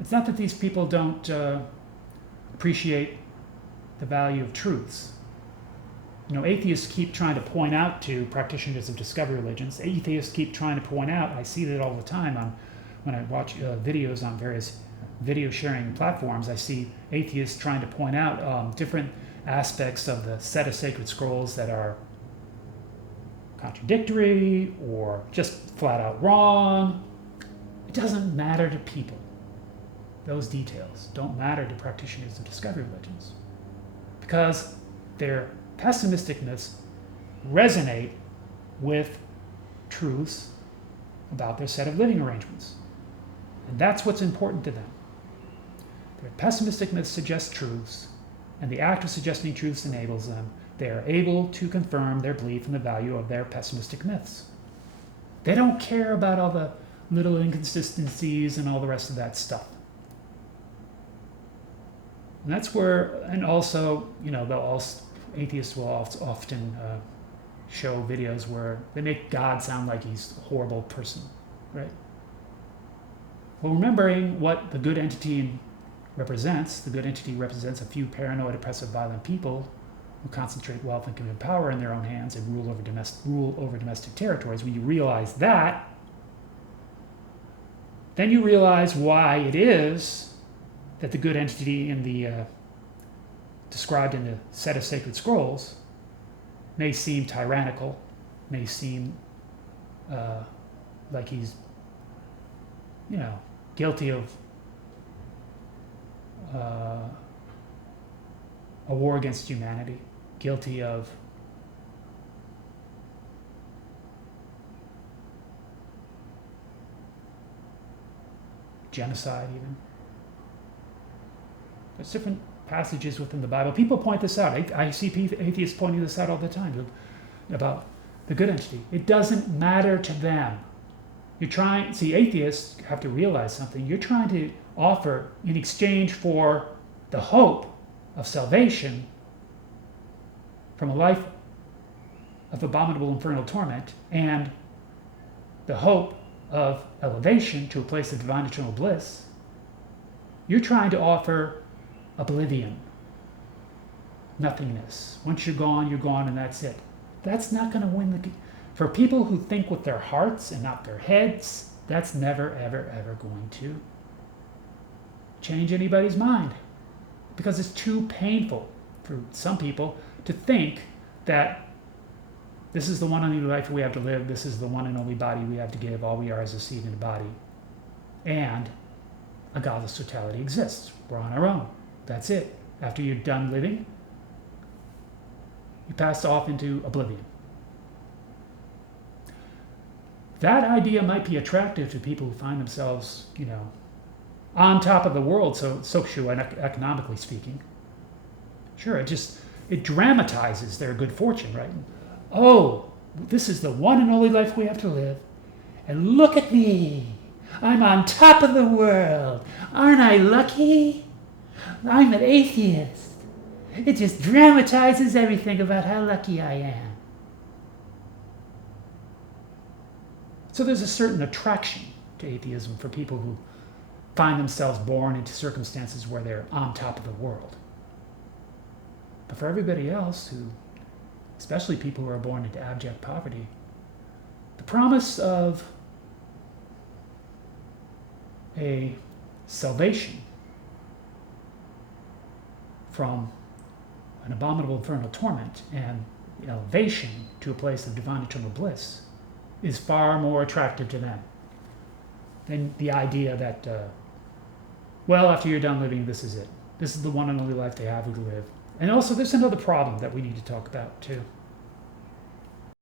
It's not that these people don't appreciate the value of truths. Atheists keep trying to point out to practitioners of discovery religions, atheists keep trying to point out, I see that all the time when I watch videos on various video sharing platforms, I see atheists trying to point out different aspects of the set of sacred scrolls that are contradictory or just flat out wrong. It doesn't matter to people. Those details don't matter to practitioners of discovery religions because their pessimistic myths resonate with truths about their set of living arrangements. And that's what's important to them. Their pessimistic myths suggest truths, and the act of suggesting truths enables them. They are able to confirm their belief in the value of their pessimistic myths. They don't care about all the little inconsistencies and all the rest of that stuff. And that's where, and also, atheists will often show videos where they make God sound like he's a horrible person, right? Well, remembering what the good entity represents, the good entity represents a few paranoid, oppressive, violent people who concentrate wealth and commit power in their own hands and rule over domestic territories. When you realize that, then you realize why it is that the good entity in the described in the set of sacred scrolls may seem tyrannical, may seem like he's, guilty of a war against humanity, guilty of genocide even. There's different passages within the Bible. People point this out. I see atheists pointing this out all the time about the good entity. It doesn't matter to them. Atheists have to realize something. You're trying to offer, in exchange for the hope of salvation from a life of abominable infernal torment and the hope of elevation to a place of divine eternal bliss, you're trying to offer oblivion, nothingness. Once you're gone, and that's it. That's not going to win for people who think with their hearts and not their heads, that's never, ever, ever going to change anybody's mind because it's too painful for some people to think that this is the one and only life we have to live, this is the one and only body we have to give, all we are is a seed in a body, and a godless totality exists. We're on our own. That's it. After you're done living, you pass off into oblivion. That idea might be attractive to people who find themselves, on top of the world, so socioeconomically speaking. Sure, it dramatizes their good fortune, right? Oh, this is the one and only life we have to live. And look at me. I'm on top of the world. Aren't I lucky? I'm an atheist. It just dramatizes everything about how lucky I am. So there's a certain attraction to atheism for people who find themselves born into circumstances where they're on top of the world. But for everybody else, especially people who are born into abject poverty, the promise of a salvation from an abominable infernal torment and elevation to a place of divine eternal bliss is far more attractive to them than the idea that, after you're done living, this is it. This is the one and only life they have to live. And also, there's another problem that we need to talk about, too.